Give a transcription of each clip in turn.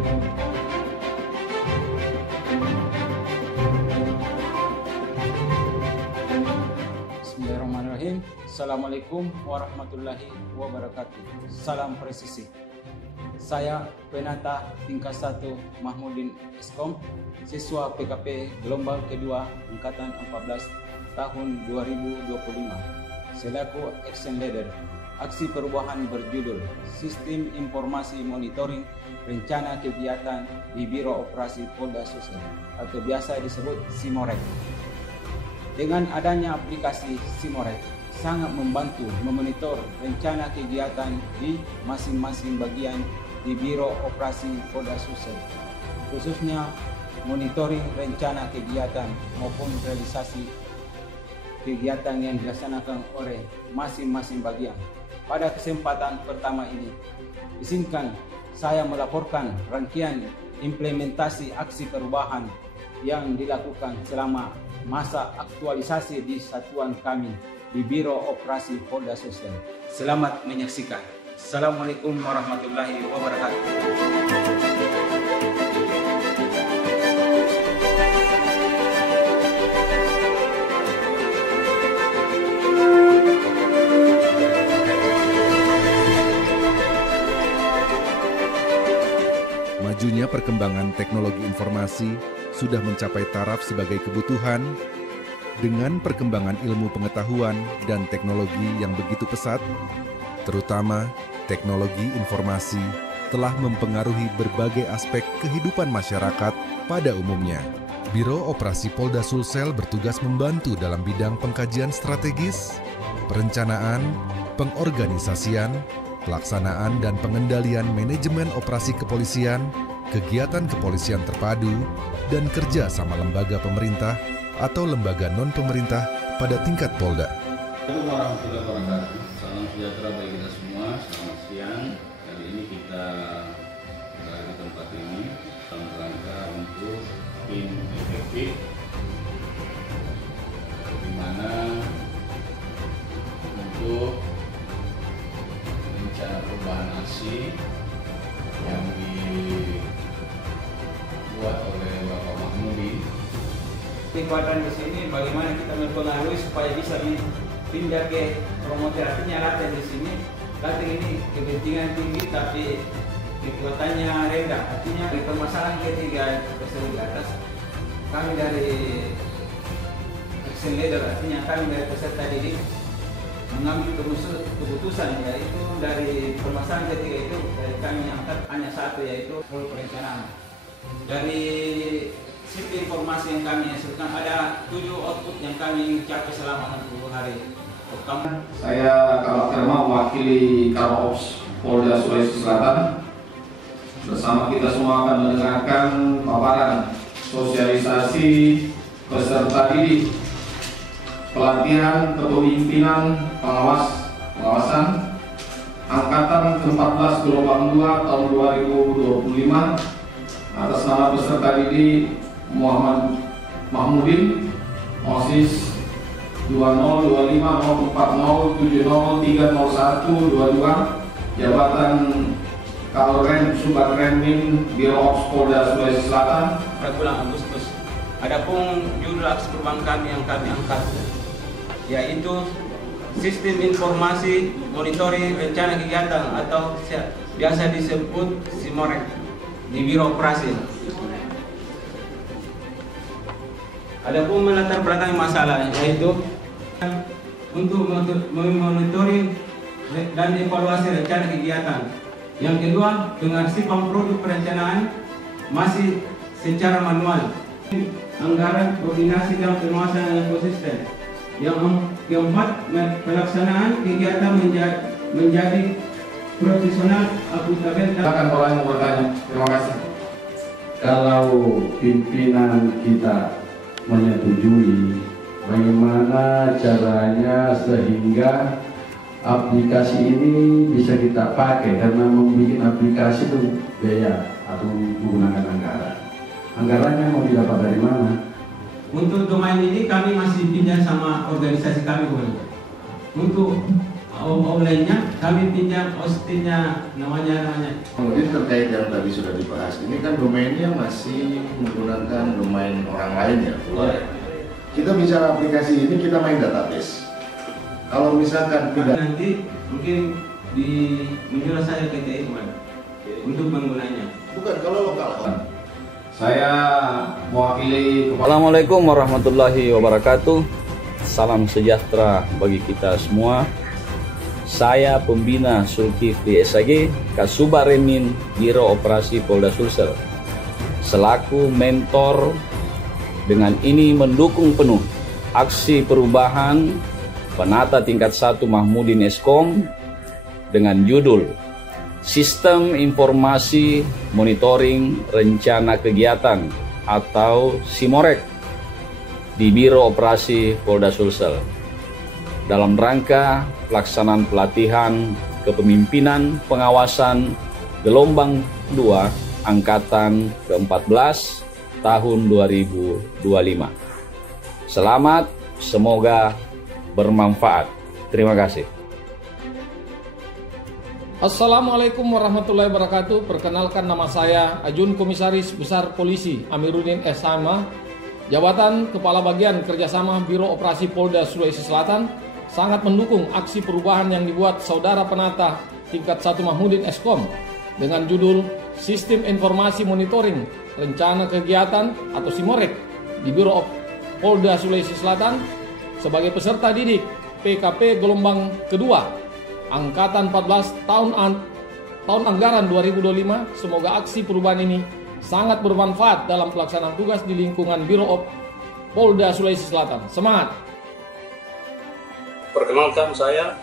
Bismillahirrahmanirrahim. Assalamualaikum warahmatullahi wabarakatuh. Salam presisi. Saya Penata tingkat 1 Mahmudin Eskom, siswa PKP gelombang kedua angkatan 14 tahun 2025. Selaku Action Leader, aksi perubahan berjudul Sistem Informasi Monitoring Rencana Kegiatan di Biro Operasi Polda Sulsel atau biasa disebut SIMOREK. Dengan adanya aplikasi SIMOREK sangat membantu memonitor rencana kegiatan di masing-masing bagian di Biro Operasi Polda Sulsel, khususnya monitoring rencana kegiatan maupun realisasi kegiatan yang dilaksanakan oleh masing-masing bagian. Pada kesempatan pertama ini, izinkan saya melaporkan rangkaian implementasi aksi perubahan yang dilakukan selama masa aktualisasi di satuan kami di Biro Operasi Polda Sulsel. Selamat menyaksikan. Assalamualaikum warahmatullahi wabarakatuh. Majunya perkembangan teknologi informasi sudah mencapai taraf sebagai kebutuhan. Dengan perkembangan ilmu pengetahuan dan teknologi yang begitu pesat, terutama teknologi informasi telah mempengaruhi berbagai aspek kehidupan masyarakat pada umumnya. Biro Operasi Polda Sulsel bertugas membantu dalam bidang pengkajian strategis, perencanaan, pengorganisasian, pelaksanaan dan pengendalian manajemen operasi kepolisian, kegiatan kepolisian terpadu, dan kerja sama lembaga pemerintah atau lembaga non-pemerintah pada tingkat Polda. Assalamualaikum warahmatullahi wabarakatuh. Salam sejahtera bagi kita semua. Selamat siang. Kali ini kita berada di tempat ini dalam rangka untuk tim efektif, di mana untuk rencana perubahan aksi yang dibuat oleh Bapak Mahmudin. Kekuatan di sini bagaimana kita mempengaruhi supaya bisa pindah ke promoter, artinya latihan di sini. Latihan ini kepentingan tinggi tapi kekuatannya rendah, artinya di permasalahan ketiga tersebut di atas. Kami dari Action Leader, artinya kami dari peserta didik mengambil keputusan, yaitu dari permasalahan ketiga itu dari kami angkat hanya satu, yaitu perencanaan. Dari sistem informasi yang kami hasilkan ada 7 output yang kami capai selama 60 hari. Pertama, saya Kabak Terma mewakili Karops Polda Sulawesi Selatan. Bersama kita semua akan mendengarkan paparan sosialisasi peserta didik pelatihan kepemimpinan pengawasan Angkatan ke-14 Gelombang 2 tahun 2025 atas nama peserta didik Muhammad Mahmudin, OSIS 20250407030122, jabatan Kalorem Subagremin Biro Ops Polda Sulawesi Selatan pada bulan Agustus. Adapun judul aksi perubahan kami yang kami angkat yaitu Sistem Informasi Monitoring Rencana Kegiatan atau biasa disebut SIMOREK di Biro Operasi. Adapun melatar belakang masalah yaitu untuk memonitoring dan evaluasi rencana kegiatan. Yang kedua, pengarsipan produk perencanaan masih secara manual. Anggaran, koordinasi dan pengawasan yang konsisten. Yang keempat, pelaksanaan kegiatan menjadi profesional, akuntabel. Silakan kalau yang mau bertanya. Terima kasih. Kalau pimpinan kita menyetujui, bagaimana caranya sehingga aplikasi ini bisa kita pakai, karena membuat aplikasi itu biaya atau menggunakan anggaran. Anggarannya mau didapat dari mana? Untuk domain ini kami masih pinjam sama organisasi kami. Untuk online-nya kami pinjam hostingnya namanya. Kemudian terkait yang tadi sudah dibahas, ini kan domainnya masih menggunakan domain orang lain ya. Kita bicara aplikasi ini, kita main database. Kalau misalkan tidak, Nanti mungkin menjual saya PT Ikhwan untuk menggunanya. bukan kalau lokal. Saya mewakili Assalamualaikum warahmatullahi wabarakatuh. Salam sejahtera bagi kita semua. Saya pembina Zulkifli SAG, Kasubaremin Biro Operasi Polda Sulsel. Selaku mentor, dengan ini mendukung penuh aksi perubahan penata tingkat 1 Mahmudin Eskom dengan judul Sistem Informasi Monitoring Rencana Kegiatan atau SIMOREK di Biro Operasi Polda Sulsel dalam rangka pelaksanaan pelatihan kepemimpinan pengawasan gelombang 2 angkatan ke-14 tahun 2025. Selamat, semoga bermanfaat. Terima kasih. Assalamualaikum warahmatullahi wabarakatuh. Perkenalkan, nama saya Ajun Komisaris Besar Polisi Amiruddin S.Hama, Jabatan Kepala Bagian Kerjasama Biro Operasi Polda Sulawesi Selatan, sangat mendukung aksi perubahan yang dibuat Saudara Penata Tingkat 1 Mahmudin Eskom dengan judul Sistem Informasi Monitoring Rencana Kegiatan atau SIMOREK di Biro Polda Sulawesi Selatan sebagai peserta didik PKP gelombang kedua Angkatan 14 tahun anggaran 2025. Semoga aksi perubahan ini sangat bermanfaat dalam pelaksanaan tugas di lingkungan Biro Polda Sulawesi Selatan. Semangat! Perkenalkan, saya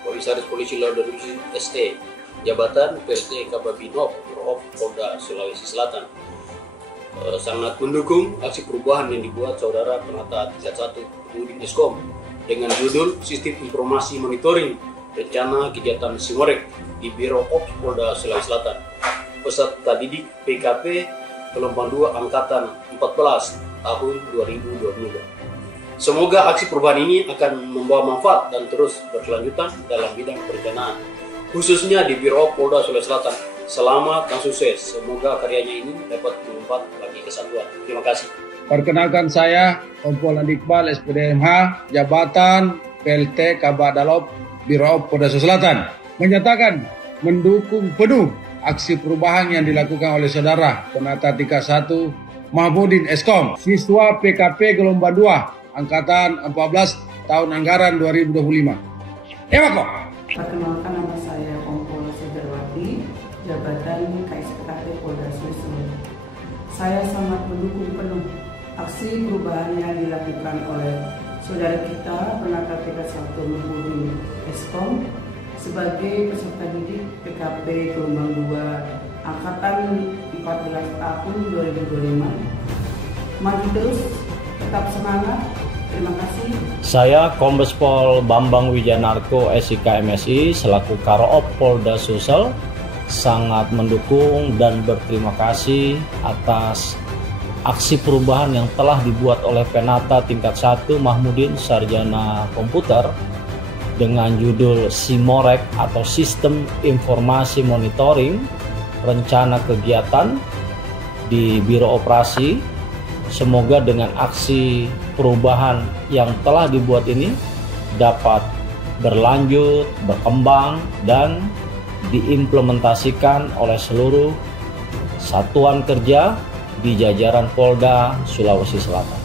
Komisaris Polisi Laudarusi SE, Jabatan PLT Kababinop Biro Polda Sulawesi Selatan. Sangat mendukung aksi perubahan yang dibuat Saudara Penata Tingkat 1 Mahmudin Eskom dengan judul Sistem Informasi Monitoring Rencana Kegiatan SIMOREK di Biro Ops Polda Sulawesi Selatan. Peserta didik PKP gelombang 2 angkatan 14 tahun 2022. Semoga aksi perubahan ini akan membawa manfaat dan terus berkelanjutan dalam bidang perencanaan, khususnya di Biro Polda Sulawesi Selatan. Selamat dan sukses. Semoga karyanya ini dapat bermanfaat bagi kesatuan. Terima kasih. Perkenalkan, saya Kompol Andi Iqbal SPDMH, Jabatan PLT Kabadalop Biro Polda Sulawesi Selatan, menyatakan mendukung penuh aksi perubahan yang dilakukan oleh Saudara Penata Tingkat 1 Mahmudin Eskom, siswa PKP gelombang 2 Angkatan 14 tahun anggaran 2025. Ewako. Perkenalkan, nama saya Kompol Sejarwati, Jabatan KSPKT Polda Sulsel. Saya sangat mendukung penuh aksi perubahan yang dilakukan oleh saudara kita Penata Tingkat 1 Mahmudin Eskom sebagai peserta didik PKP gelombang 2 Angkatan 14 tahun 2025. Maju terus, tetap semangat. Terima kasih. Saya Kombes Pol Bambang Wijanarko SIK MSI selaku Karoop Polda Sulsel sangat mendukung dan berterima kasih atas aksi perubahan yang telah dibuat oleh Penata Tingkat 1 Mahmudin Sarjana Komputer dengan judul SIMOREK atau Sistem Informasi Monitoring Rencana Kegiatan di Biro Operasi. Semoga dengan aksi perubahan yang telah dibuat ini dapat berlanjut, berkembang, dan diimplementasikan oleh seluruh satuan kerja di jajaran Polda Sulawesi Selatan.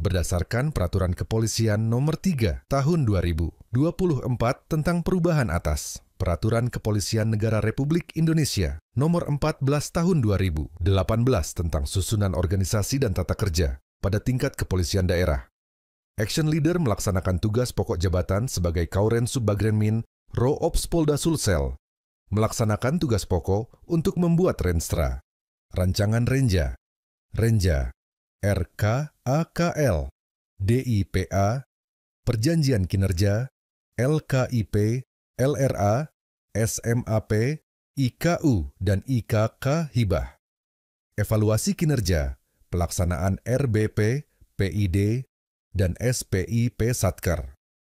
berdasarkan Peraturan Kepolisian Nomor 3 Tahun 2024 tentang perubahan atas Peraturan Kepolisian Negara Republik Indonesia Nomor 14 Tahun 2018 tentang susunan organisasi dan tata kerja pada tingkat kepolisian daerah. Action Leader melaksanakan tugas pokok jabatan sebagai Kauren Subbagrenmin Ro Ops Polda Sulsel, melaksanakan tugas pokok untuk membuat Renstra, Rancangan Renja, RKAKL, DIPA, Perjanjian Kinerja, LKIP, LRA, SMAP, IKU, dan IKK Hibah. Evaluasi kinerja, pelaksanaan RBP, PID, dan SPIP Satker.